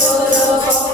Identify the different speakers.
Speaker 1: Beautiful.